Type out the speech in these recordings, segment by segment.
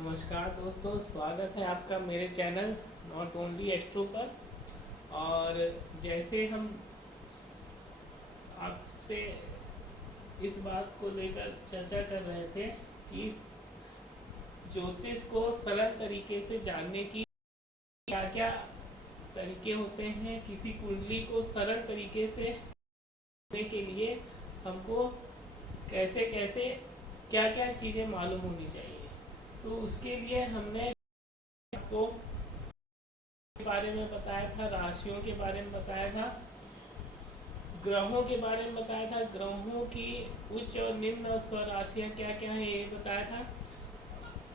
नमस्कार दोस्तों, स्वागत है आपका मेरे चैनल नॉट ओनली एस्ट्रो पर। और जैसे हम आपसे इस बात को लेकर चर्चा कर रहे थे कि ज्योतिष को सरल तरीके से जानने की क्या क्या तरीके होते हैं, किसी कुंडली को सरल तरीके से जानने के लिए हमको कैसे कैसे क्या क्या चीज़ें मालूम होनी चाहिए। तो उसके लिए हमने आपको के बारे में बताया था, राशियों के बारे में बताया था, ग्रहों के बारे में बताया था, ग्रहों की उच्च और निम्न स्वर राशियाँ क्या क्या हैं ये बताया था।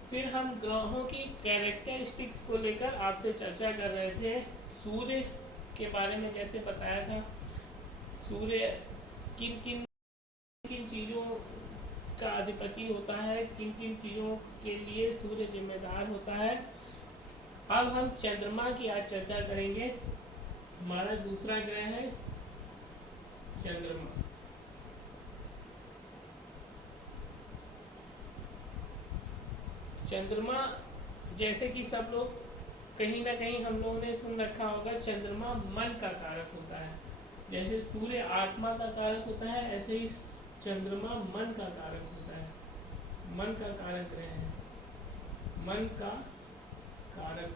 फिर हम ग्रहों की कैरेक्टरिस्टिक्स को लेकर आपसे चर्चा कर रहे थे। सूर्य के बारे में जैसे बताया था, सूर्य किन किन किन चीज़ों का अधिपति होता है, किन किन चीज़ों के लिए सूर्य जिम्मेदार होता है। अब हम चंद्रमा की आज चर्चा करेंगे। हमारा दूसरा ग्रह है चंद्रमा। चंद्रमा जैसे कि सब लोग कहीं ना कहीं हम लोगों ने सुन रखा होगा, चंद्रमा मन का कारक होता है। जैसे सूर्य आत्मा का कारक होता है, ऐसे ही चंद्रमा मन का कारक होता है। मन का कारक ग्रह है। मन का कारक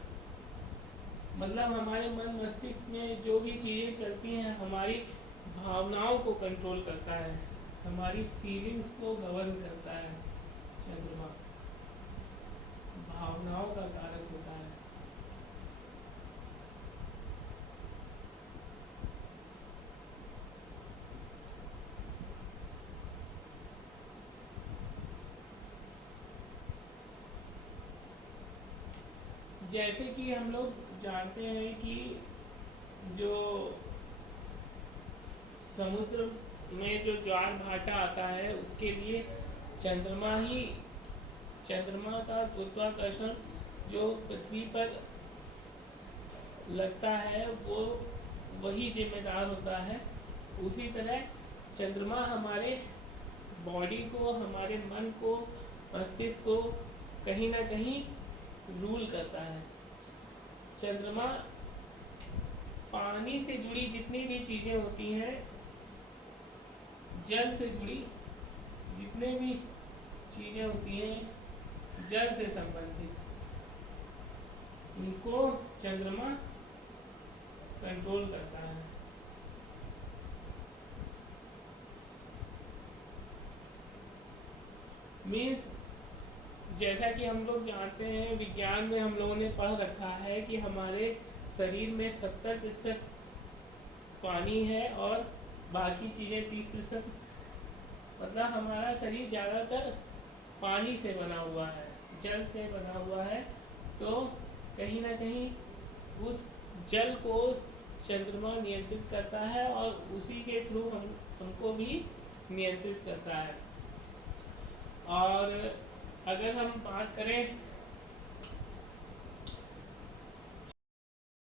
मतलब हमारे मन मस्तिष्क में जो भी चीज़ें चलती हैं, हमारी भावनाओं को कंट्रोल करता है, हमारी फीलिंग्स को गवर्न करता है। चंद्रमा भावनाओं का कारक होता है। जैसे कि हम लोग जानते हैं कि जो समुद्र में जो ज्वार भाटा आता है, उसके लिए चंद्रमा का गुरुत्वाकर्षण जो पृथ्वी पर लगता है वो वही जिम्मेदार होता है। उसी तरह चंद्रमा हमारे बॉडी को, हमारे मन को, मस्तिष्क को कहीं ना कहीं रूल करता है। चंद्रमा पानी से जुड़ी जितनी भी चीज़ें होती हैं, जल से जुड़ी जितने भी चीज़ें होती हैं जल से संबंधित, उनको चंद्रमा कंट्रोल करता है। मीन्स जैसा कि हम लोग जानते हैं, विज्ञान में हम लोगों ने पढ़ रखा है कि हमारे शरीर में 70% पानी है और बाकी चीज़ें 30%। मतलब हमारा शरीर ज़्यादातर पानी से बना हुआ है, जल से बना हुआ है। तो कहीं ना कहीं उस जल को चंद्रमा नियंत्रित करता है और उसी के थ्रू हमको भी नियंत्रित करता है। और अगर हम बात करें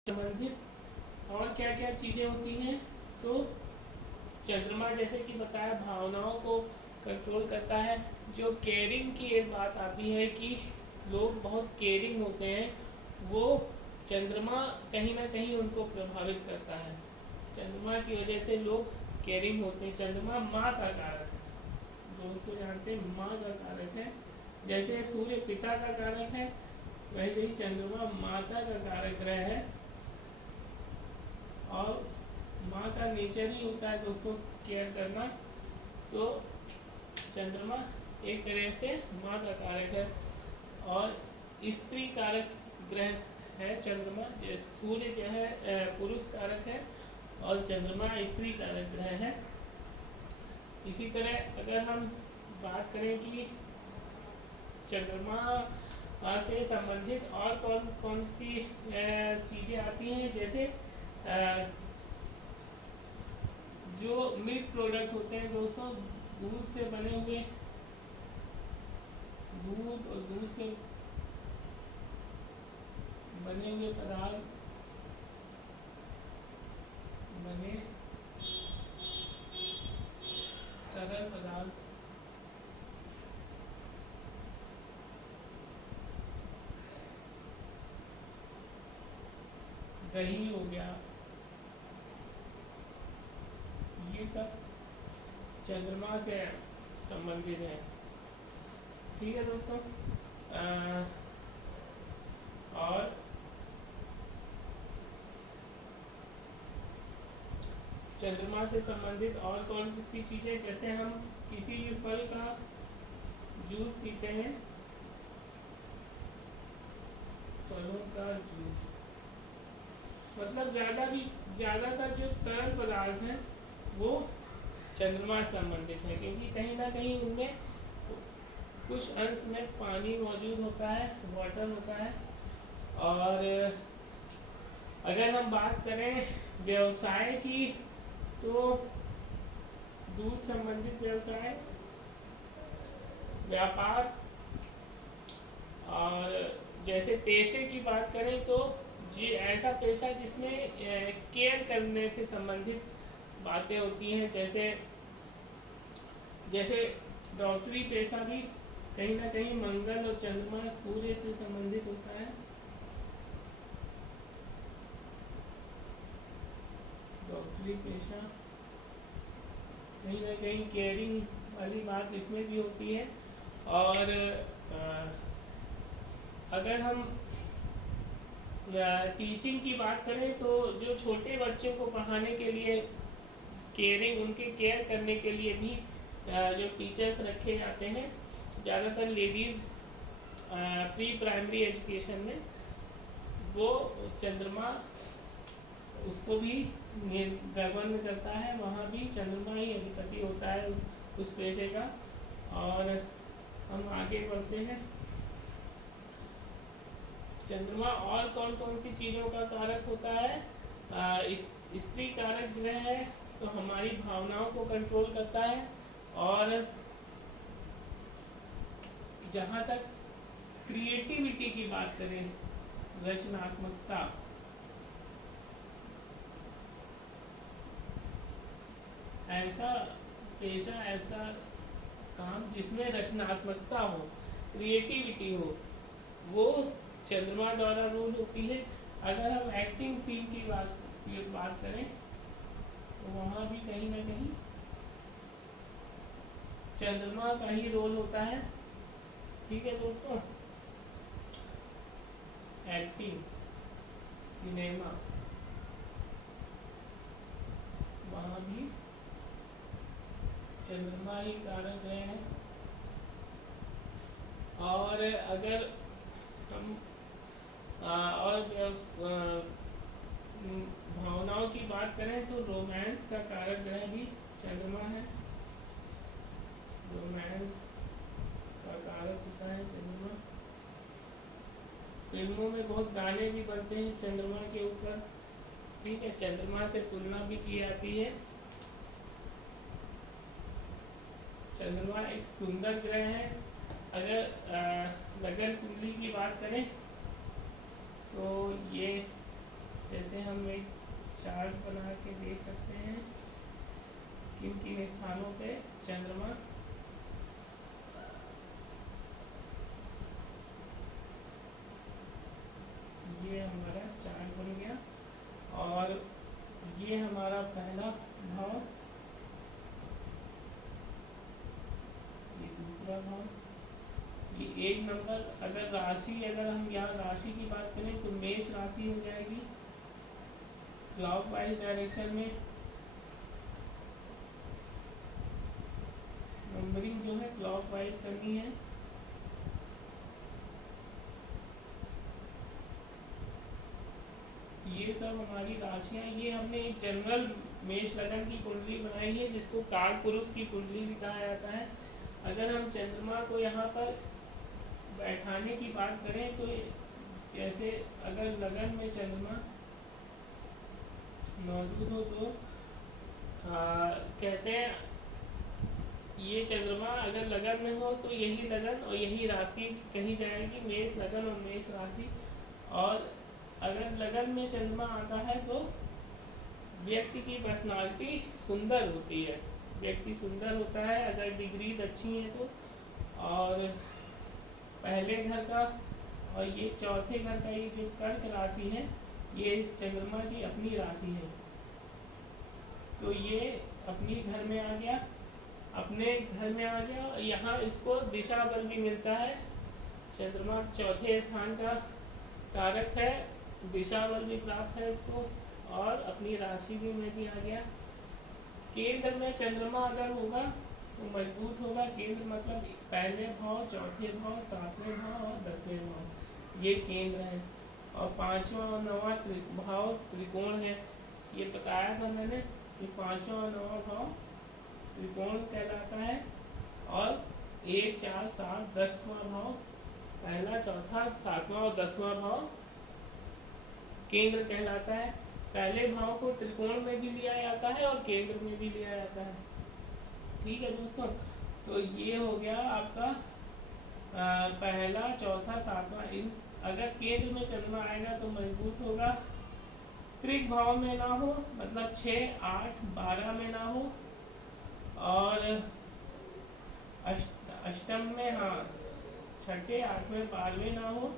संबंधित और क्या क्या चीज़ें होती हैं, तो चंद्रमा जैसे कि बताया भावनाओं को कंट्रोल करता है। जो केयरिंग की एक बात आती है कि लोग बहुत केयरिंग होते हैं, वो चंद्रमा कहीं ना कहीं उनको प्रभावित करता है। चंद्रमा की वजह से लोग केयरिंग होते हैं। चंद्रमा माँ का कारक है, दोस्तों जानते हैं माँ का कारक है। जैसे सूर्य पिता का कारक है, वैसे ही चंद्रमा माता का कारक ग्रह है। और माँ का नेचर ही होता है दोस्तों केयर करना। तो चंद्रमा एक तरह से माँ का कारक है। और स्त्री कारक ग्रह है चंद्रमा। सूर्य जो है पुरुष कारक है और चंद्रमा स्त्री कारक ग्रह है। इसी तरह अगर हम बात करें कि चंद्रमा से संबंधित और कौन कौन सी चीज़ें आती हैं, जैसे जो मिल्क प्रोडक्ट होते हैं दोस्तों, दूध से बने हुए, दूध और दूध से बने हुए पदार्थ, बने तरल पदार्थ, रही हो गया, ये सब चंद्रमा से संबंधित है। ठीक है दोस्तों। और चंद्रमा से संबंधित और कौन सी चीजें, जैसे हम किसी भी फल का जूस पीते हैं, फलों का जूस, मतलब ज़्यादातर जो तरल पदार्थ हैं वो चंद्रमा से संबंधित है, क्योंकि कहीं ना कहीं उनमें कुछ अंश में पानी मौजूद होता है, वाटर होता है। और अगर हम बात करें व्यवसाय की, तो दूध संबंधित व्यवसाय, व्यापार, और जैसे पेशे की बात करें तो जी ऐसा पेशा जिसमें केयर करने से संबंधित बातें होती हैं, जैसे डॉक्टरी पेशा भी कहीं ना कहीं मंगल और चंद्रमा सूर्य से संबंधित होता है। डॉक्टरी पेशा कहीं ना कहीं केयरिंग वाली बात इसमें भी होती है। और अगर हम टीचिंग की बात करें तो जो छोटे बच्चों को पढ़ाने के लिए केयरिंग, उनके केयर करने के लिए भी जो टीचर्स रखे जाते हैं, ज़्यादातर लेडीज़ प्री प्राइमरी एजुकेशन में, वो चंद्रमा उसको भी गवर्न करता है, वहाँ भी चंद्रमा ही अधिपति होता है उस पेशे का। और हम आगे बढ़ते हैं। चंद्रमा और कौन कौन सी चीज़ों का कारक होता है? स्त्री कारक ग्रह है, तो हमारी भावनाओं को कंट्रोल करता है। और जहाँ तक क्रिएटिविटी की बात करें, रचनात्मकता, ऐसा पेशा, ऐसा काम जिसमें रचनात्मकता हो, क्रिएटिविटी हो, वो चंद्रमा द्वारा रूल होती है। अगर हम एक्टिंग फील्ड की बात करें तो वहाँ भी कहीं ना कहीं चंद्रमा का ही रोल होता है। ठीक है दोस्तों। एक्टिंग, सिनेमा, वहाँ भी चंद्रमा ही कारक है। और अगर हम और भावनाओं की बात करें तो रोमांस का कारक ग्रह भी चंद्रमा है। रोमांस का कारक होता है चंद्रमा। फिल्मों में बहुत गाने भी बनते हैं चंद्रमा के ऊपर। ठीक है, चंद्रमा से तुलना भी की जाती है। चंद्रमा एक सुंदर ग्रह है। अगर लगन कुंडली की बात करें तो ये, जैसे हम एक चार्ट बना के देख सकते हैं किन किन स्थानों पे चंद्रमा, ये हमारा चार्ट बन गया। और ये हमारा पहला भाव, ये दूसरा भाव, ये एक नंबर। अगर राशि, अगर हम यहाँ राशि की बात करें तो मेष राशि हो जाएगी क्लॉकवाइज डायरेक्शन में। नंबरिंग जो है क्लॉकवाइज करनी है। ये सब हमारी राशियाँ। ये हमने एक जनरल मेष लगन की कुंडली बनाई है जिसको काल पुरुष की कुंडली भी कहा जाता है। अगर हम चंद्रमा को यहाँ पर बैठाने की बात करें तो जैसे अगर लगन में चंद्रमा मौजूद हो तो कहते हैं ये चंद्रमा अगर लगन में हो तो यही लगन और यही राशि कही जाएगी, मेष लगन और मेष राशि। और अगर लगन में चंद्रमा आता है तो व्यक्ति की पर्सनालिटी सुंदर होती है, व्यक्ति सुंदर होता है अगर डिग्रीज अच्छी है तो। और पहले घर का और ये चौथे घर का, ये जो कर्क राशि है, ये चंद्रमा की अपनी राशि है, तो ये अपनी घर में आ गया, अपने घर में आ गया। यहाँ इसको दिशा बल भी मिलता है, चंद्रमा चौथे स्थान का कारक है, दिशा बल भी प्राप्त है इसको, और अपनी राशि भी में भी आ गया। केंद्र में चंद्रमा अगर होगा तो मजबूत होगा। केंद्र मतलब पहले भाव, चौथे भाव, सातवें भाव और 10वें भाव, ये केंद्र है। और पांचवा और नौवां भाव त्रिकोण है, ये बताया था मैंने कि पांचवा और नौवां भाव त्रिकोण कहलाता है। और 1, 4, 7, 10वां भाव, पहला, चौथा, 7वां और 10वां भाव केंद्र कहलाता है। पहले भाव को त्रिकोण में भी लिया जाता है और केंद्र में भी लिया जाता है। ठीक है दोस्तों, तो ये हो गया आपका पहला, चौथा, सातवां। इन अगर केंद्र में चंद्रमा आएगा तो मजबूत होगा। त्रिक भाव में ना हो, मतलब 6, 8, 12 में ना हो, और अष्टम में, हाँ, छठे, 8वें, 12वें ना हो।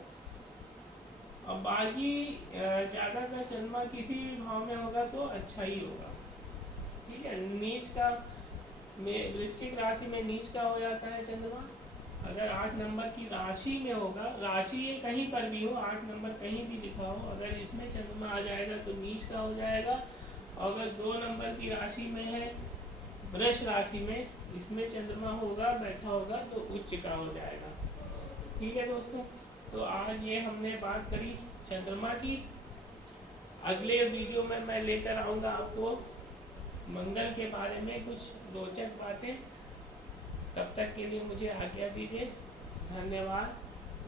और बाकी ज़्यादातर चंद्रमा किसी भी भाव में होगा तो अच्छा ही होगा। ठीक है, नीच का में वृश्चिक राशि में नीच का हो जाता है चंद्रमा। अगर 8 नंबर की राशि में होगा, राशि ये कहीं पर भी हो, 8 नंबर कहीं भी लिखा हो, अगर इसमें चंद्रमा आ जाएगा तो नीच का हो जाएगा। और अगर 2 नंबर की राशि में है, वृष राशि में, इसमें चंद्रमा होगा, बैठा होगा, तो उच्च का हो जाएगा। ठीक है दोस्तों, तो आज ये हमने बात करी चंद्रमा की। अगले वीडियो में मैं लेकर आऊँगा आपको मंगल के बारे में कुछ रोचक बातें। तब तक के लिए मुझे आज्ञा दीजिए। धन्यवाद,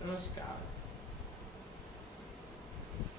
नमस्कार।